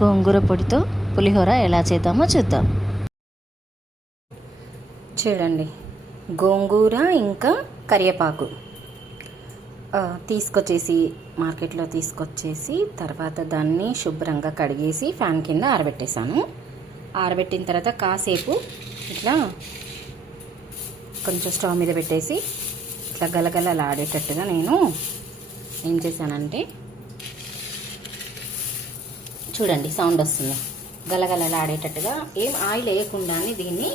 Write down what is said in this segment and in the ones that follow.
గోంగూర పొడితో పులిహోర ఎలా చేద్దామో చూద్దాం. చూడండి, గోంగూర ఇంకా కరివేపాకు తీసుకొచ్చేసి మార్కెట్లో తీసుకొచ్చేసి తర్వాత దాన్ని శుభ్రంగా కడిగేసి ఫ్యాన్ కింద ఆరబెట్టేశాను. ఆరబెట్టిన తర్వాత కాసేపు ఇట్లా కొంచెం స్టవ్ మీద పెట్టేసి ఇట్లా గలగలలాడేటట్టుగా నేను ఏం చేశానంటే, చూడండి సౌండ్ వస్తుంది, గలగలలాడేటట్టుగా ఏం ఆయిల్ వేయకుండానే దీన్ని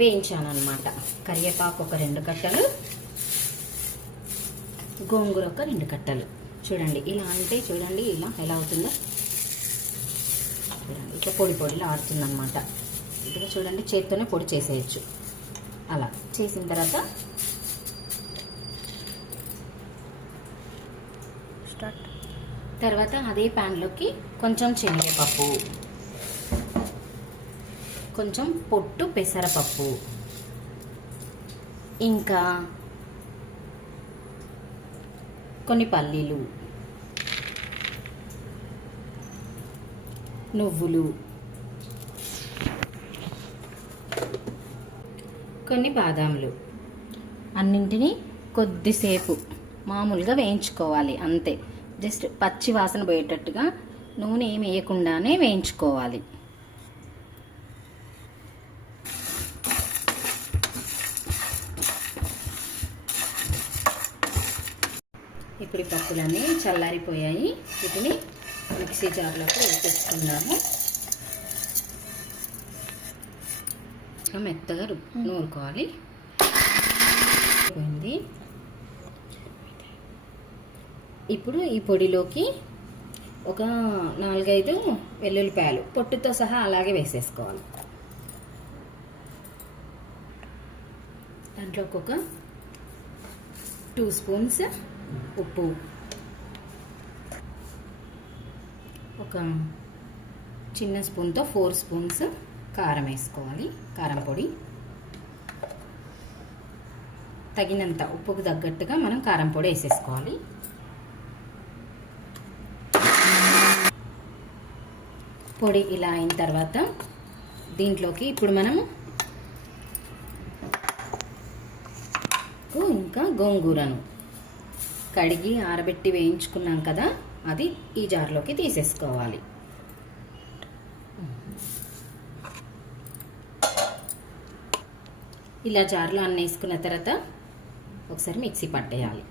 వేయించాను అనమాట. కరివేపాకు ఒక 2 కట్టలు, గోంగూర ఒక 2 కట్టలు. చూడండి ఇలా అంటే, చూడండి ఇలా ఎలా అవుతుందో, చూడండి ఇట్లా పొడి పొడిలా ఆడుతుందన్నమాట. ఇదిగా చూడండి, చేత్తోనే పొడి చేసేయచ్చు. అలా చేసిన తర్వాత అదే ప్యాన్లోకి కొంచెం శనగపప్పు, కొంచెం పొట్టు పెసరపప్పు, ఇంకా కొన్ని పల్లీలు, నువ్వులు, కొన్ని బాదాములు అన్నింటినీ కొద్దిసేపు మామూలుగా వేయించుకోవాలి. అంతే, జస్ట్ పచ్చి వాసన పోయేటట్టుగా నూనె ఏమి వేయకుండానే వేయించుకోవాలి. ఇప్పుడు ఈ పప్పులన్నీ చల్లారిపోయాయి. వీటిని మిక్సీ జార్లోకి వేసేసుకుందాము. మెత్తగా నూరుకోవాలి. ఇప్పుడు ఈ పొడిలోకి ఒక 4-5 వెల్లుల్లిపాయలు పొట్టుతో సహా అలాగే వేసేసుకోవాలి. దాంట్లోకి ఒక 2 స్పూన్స్ ఉప్పు, ఒక చిన్న స్పూన్తో 4 స్పూన్స్ కారం వేసుకోవాలి. కారం పొడి తగినంత, ఉప్పుకు తగ్గట్టుగా మనం కారం పొడి వేసేసుకోవాలి. పొడి ఇలా అయిన తర్వాత దీంట్లోకి ఇప్పుడు మనము ఇంకా గోంగూరను కడిగి ఆరబెట్టి వేయించుకున్నాం కదా, అది ఈ జార్లోకి తీసేసుకోవాలి. ఇలా జార్లో అన్నీ వేసుకున్న తర్వాత ఒకసారి మిక్సీ పట్టేయాలి.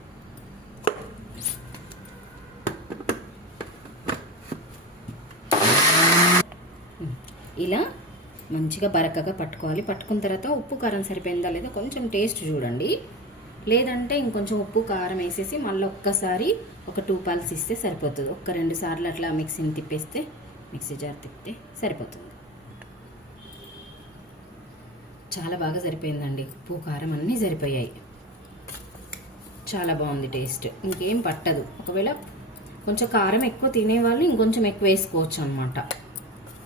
ఇలా మంచిగా బరకగా పట్టుకోవాలి. పట్టుకున్న తర్వాత ఉప్పు కారం సరిపోయిందా లేదా కొంచెం టేస్ట్ చూడండి. లేదంటే ఇంకొంచెం ఉప్పు కారం వేసేసి మళ్ళీ ఒక్కసారి ఒక 2 పల్స్ ఇస్తే సరిపోతుంది. 1-2 సార్లు అట్లా మిక్సీని తిప్పేస్తే, మిక్సీ జార్ తిప్పితే సరిపోతుంది. చాలా బాగా సరిపోయిందండి. ఉప్పు కారం అన్నీ సరిపోయాయి. చాలా బాగుంది టేస్ట్, ఇంకేం పట్టదు. ఒకవేళ కొంచెం కారం ఎక్కువ తినేవాళ్ళు ఇంకొంచెం ఎక్కువ వేసుకోవచ్చు అనమాట.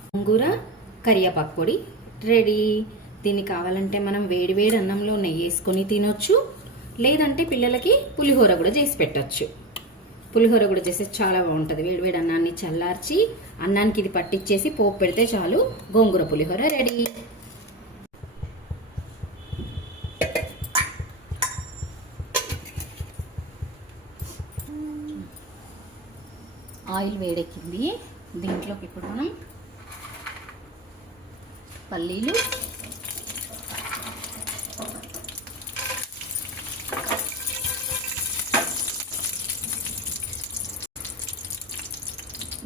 గోంగూర కరివేపాకు పొడి రెడీ. దీన్ని కావాలంటే మనం వేడివేడి అన్నంలో నెయ్యి వేసుకొని తినొచ్చు, లేదంటే పిల్లలకి పులిహోర కూడా చేసి పెట్టచ్చు. పులిహోర కూడా చేస్తే చాలా బాగుంటుంది. వేడివేడి అన్నాన్ని చల్లార్చి అన్నానికి ఇది పట్టించేసి పోపు పెడితే చాలు, గోంగూర పులిహోర రెడీ. ఆయిల్ వేడెక్కింది. దీంట్లోకి ఇప్పుడు మనం పల్లీలు,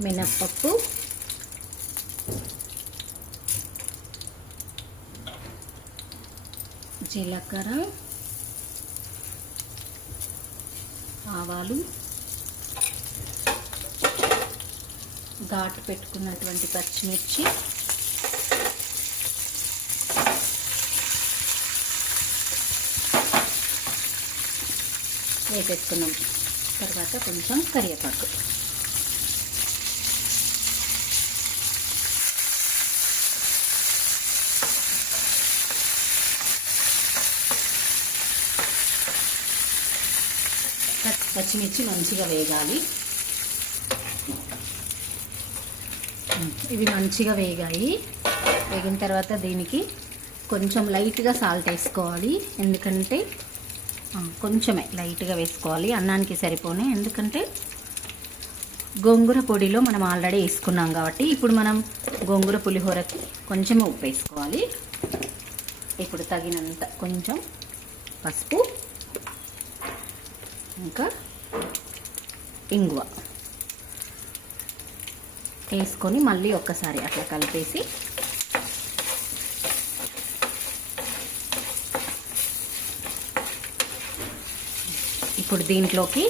మినప్పప్పు, జీలకర్ర, ఆవాలు, ఘాటు పెట్టుకున్నటువంటి పచ్చిమిర్చి, వేసేసుకున్నాం. తర్వాత కొంచెం కరివేపాకు, పచ్చిమిర్చి మంచిగా వేగాలి. ఇవి మంచిగా వేగాయి. వేగిన తర్వాత దీనికి కొంచెం లైట్గా సాల్ట్ వేసుకోవాలి. ఎందుకంటే కొంచెమే లైట్గా వేసుకోవాలి, అన్నానికి సరిపోనే. ఎందుకంటే గోంగూర పొడిలో మనం ఆల్రెడీ వేసుకున్నాం కాబట్టి ఇప్పుడు మనం గోంగూర పులిహోరకి కొంచెం ఉప్పు వేసుకోవాలి. ఇప్పుడు తగినంత కొంచెం పసుపు, ఇంకా ఇంగువ వేసుకొని మళ్ళీ ఒక్కసారి అట్లా కలిపేసి ఇప్పుడు దీంట్లోకి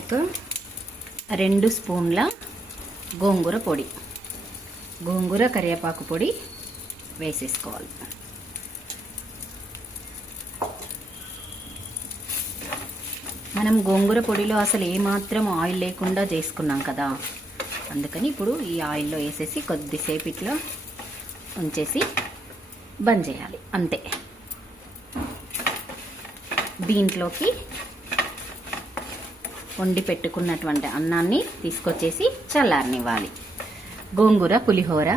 ఒక 2 స్పూన్ల గోంగూర పొడి, గోంగూర కరివేపాకు పొడి వేసేసుకోవాలి. మనం గోంగూర పొడిలో అసలు ఏమాత్రం ఆయిల్ లేకుండా చేసుకున్నాం కదా, అందుకని ఇప్పుడు ఈ ఆయిల్లో వేసేసి కొద్దిసేపు ఇట్లా ఉంచేసి బంద్ చేయాలి, అంతే. దీంట్లోకి వండి పెట్టుకున్నటువంటి అన్నాన్ని తీసుకొచ్చేసి చల్లారనివ్వాలి. గోంగూర పులిహోర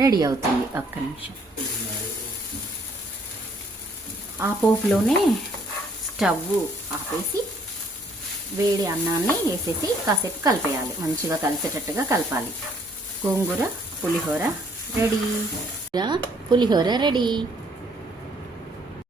రెడీ అవుతుంది. ఒక్క నిమిషం. ఆ పోపులోనే స్టవ్ ఆపేసి వేడి అన్నాన్ని వేసేసి కాసేపు కలిపేయాలి. మంచిగా కలిసేటట్టుగా కలపాలి. గోంగూర పులిహోర రెడీ. పులిహోర రెడీ.